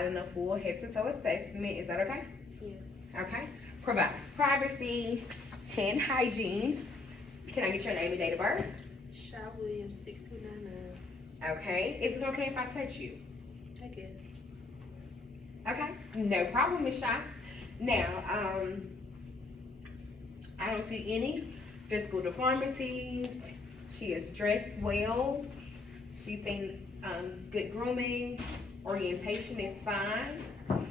providing a full head-to-toe assessment. Is that okay? Yes. Okay. Provides privacy, hand hygiene. Can I get your name and date of birth? Shy Williams, 6299. Okay. Is it okay if I touch you? I guess. Okay. No problem, Miss Shy. Now, I don't see any physical deformities. She is dressed well. She's in good grooming. Orientation is fine. Oh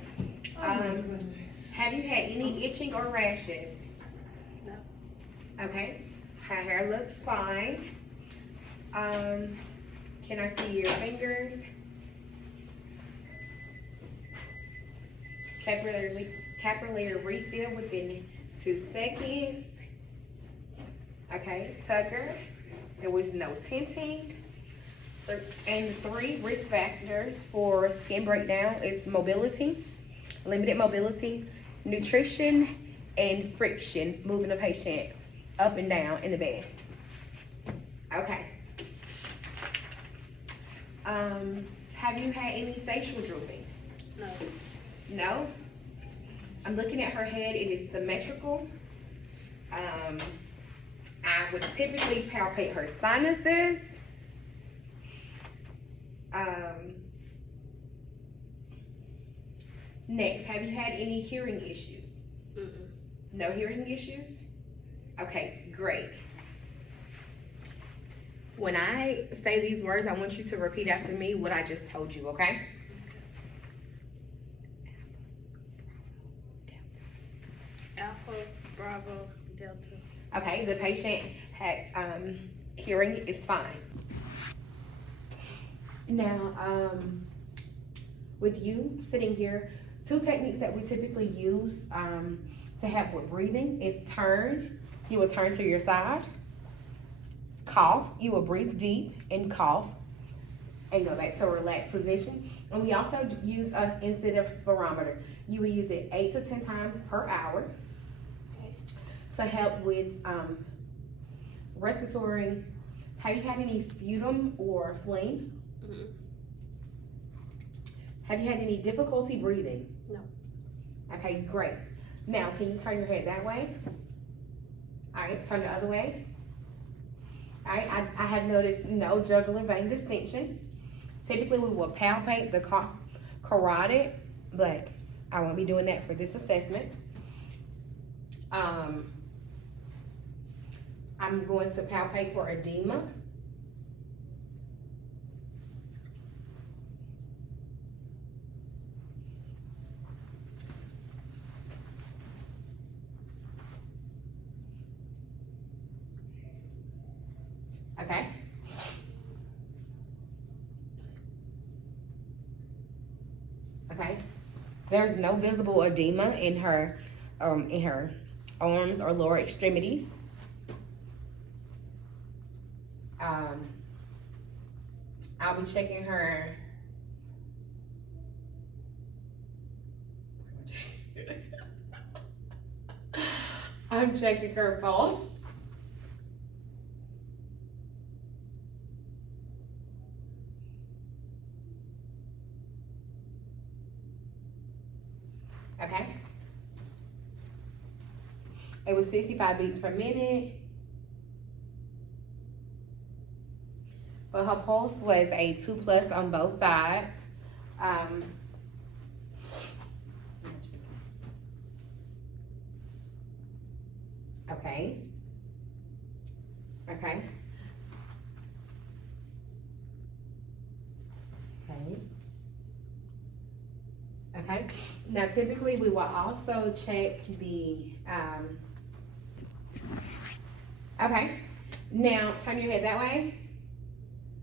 my goodness. Have you had any itching or rashes? No. Okay. Her hair looks fine. Can I see your fingers? Capillary refill within 2 seconds. Okay, Tucker. There was no tinting. And 3 risk factors for skin breakdown is mobility, limited mobility, nutrition, and friction, moving the patient up and down in the bed. Okay. Have you had any facial drooping? No. No? I'm looking at her head, it is symmetrical. I would typically palpate her sinuses. Next, have you had any hearing issues? Mm-mm. No hearing issues? Okay, great. When I say these words, I want you to repeat after me what I just told you, okay? Alpha, Bravo, Delta. Okay, the patient had hearing is fine. Now, with you sitting here, 2 techniques that we typically use to help with breathing is turn. You will turn to your side. Cough. You will breathe deep and cough and go back to a relaxed position. And we also use an incentive spirometer. You will use it 8 to 10 times per hour to help with respiratory. Have you had any sputum or phlegm? Mm-mm. Have you had any difficulty breathing? No. Okay, great. Now, can you turn your head that way? All right, turn the other way. All right, I have noticed no jugular vein distension. Typically, we will palpate the carotid, but I won't be doing that for this assessment. I'm going to palpate for edema. Okay. Okay. There's no visible edema in her arms or lower extremities. I'll be checking her. I'm checking her pulse. Okay. It was 65 beats per minute. But her pulse was a 2+ on both sides. Okay. Okay. Okay. Okay. Now, typically, we will also check the, okay. Now, turn your head that way.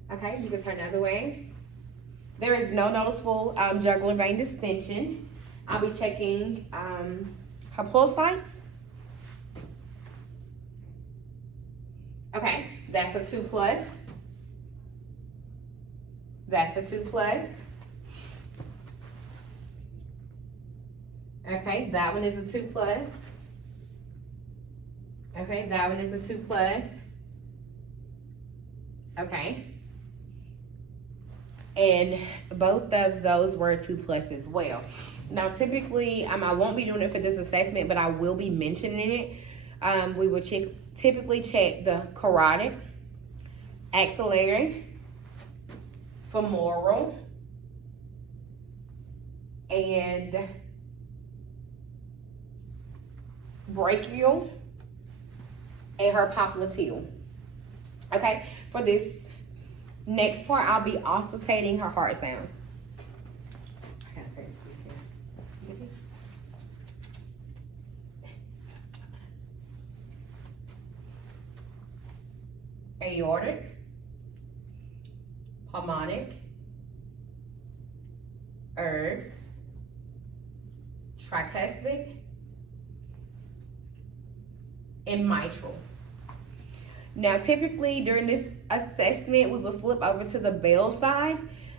Okay, you can turn the other way. There is no noticeable jugular vein distension. I'll be checking her pulse lights. Okay, that's a 2+. That's a 2+. Okay, that one is a 2+. Okay, that one is a 2+. Okay. And both of those were 2+ as well. Now, typically, I won't be doing it for this assessment, but I will be mentioning it. We will typically check the carotid, axillary, femoral, and brachial, and her popliteal. Okay, for this next part, I'll be auscultating her heart sound. Aortic, pulmonic, herbs, tricuspid, and mitral. Now, typically during this assessment, we will flip over to the bell side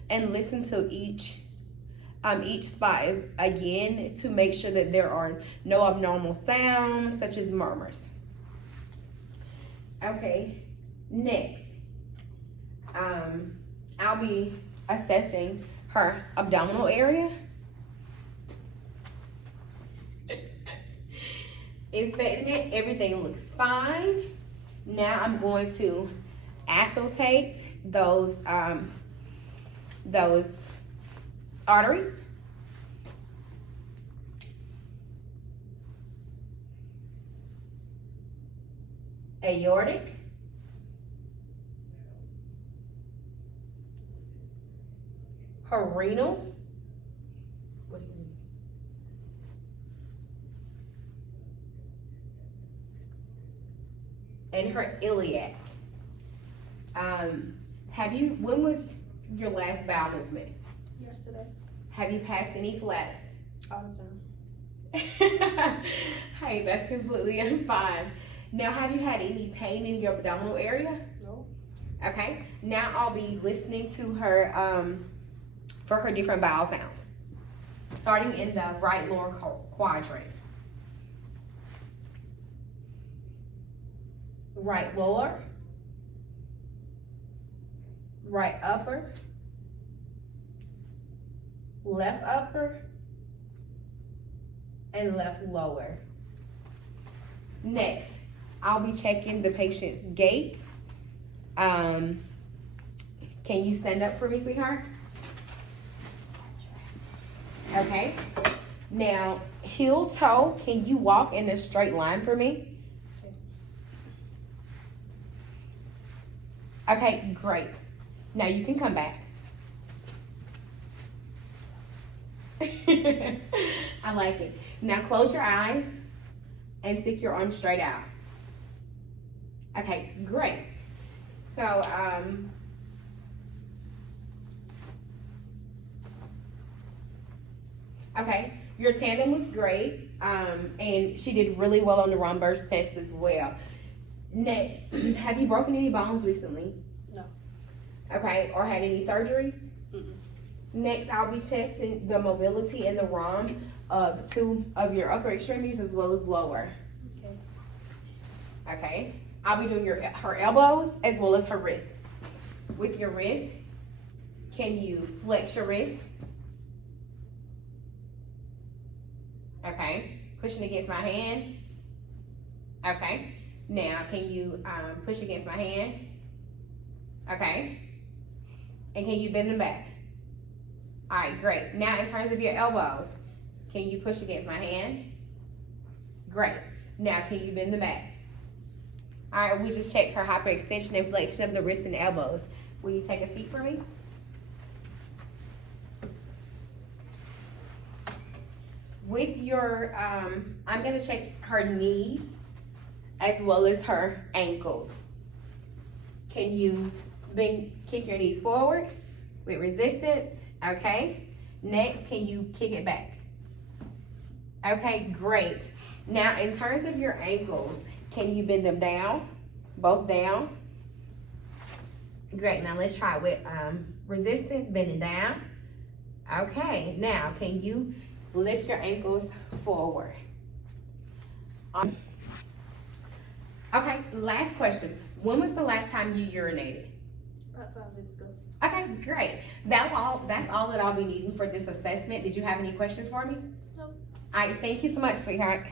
and listen to each spot again to make sure that there are no abnormal sounds such as murmurs. Okay, next, I'll be assessing her abdominal area. Inspecting it, everything looks fine. Now I'm going to auscultate those arteries. Aortic, her renal, what do you mean? And her iliac. When was your last bowel movement? Yesterday. Have you passed any flatus? All the time. Hey, that's completely fine. Now, have you had any pain in your abdominal area? No. Okay. Now I'll be listening to her for her different bowel sounds. Starting in the right lower quadrant. Right lower. Right upper. Left upper. And left lower. Next, I'll be checking the patient's gait. Can you stand up for me, sweetheart? Okay. Now, heel toe, can you walk in a straight line for me? Okay, great. Now you can come back. I like it. Now close your eyes and stick your arm straight out. Okay, great. So, okay, your tandem was great, and she did really well on the Romber's test as well. Next, have you broken any bones recently? No. Okay, or had any surgeries? Mm-mm. Next, I'll be testing the mobility in the ROM of 2 of your upper extremities as well as lower. Okay. Okay, I'll be doing her elbows as well as her wrist. With your wrist, can you flex your wrist? Okay, pushing against my hand. Okay, now can you push against my hand? Okay, and can you bend them back? All right, great. Now in terms of your elbows, can you push against my hand? Great. Now can you bend them back? All right, we just checked her hyperextension and flexion of the wrists and elbows. Will you take a seat for me? With your, I'm gonna check her knees as well as her ankles. Can you kick your knees forward with resistance? Okay. Next, can you kick it back? Okay, great. Now, in terms of your ankles, can you bend them down? Both down? Great. Now, let's try with resistance, bending down. Okay. Now, can you lift your ankles forward? Okay, last question. When was the last time you urinated? About 5 minutes ago. Okay, great. That's all that I'll be needing for this assessment. Did you have any questions for me? Nope. All right, thank you so much, sweetheart.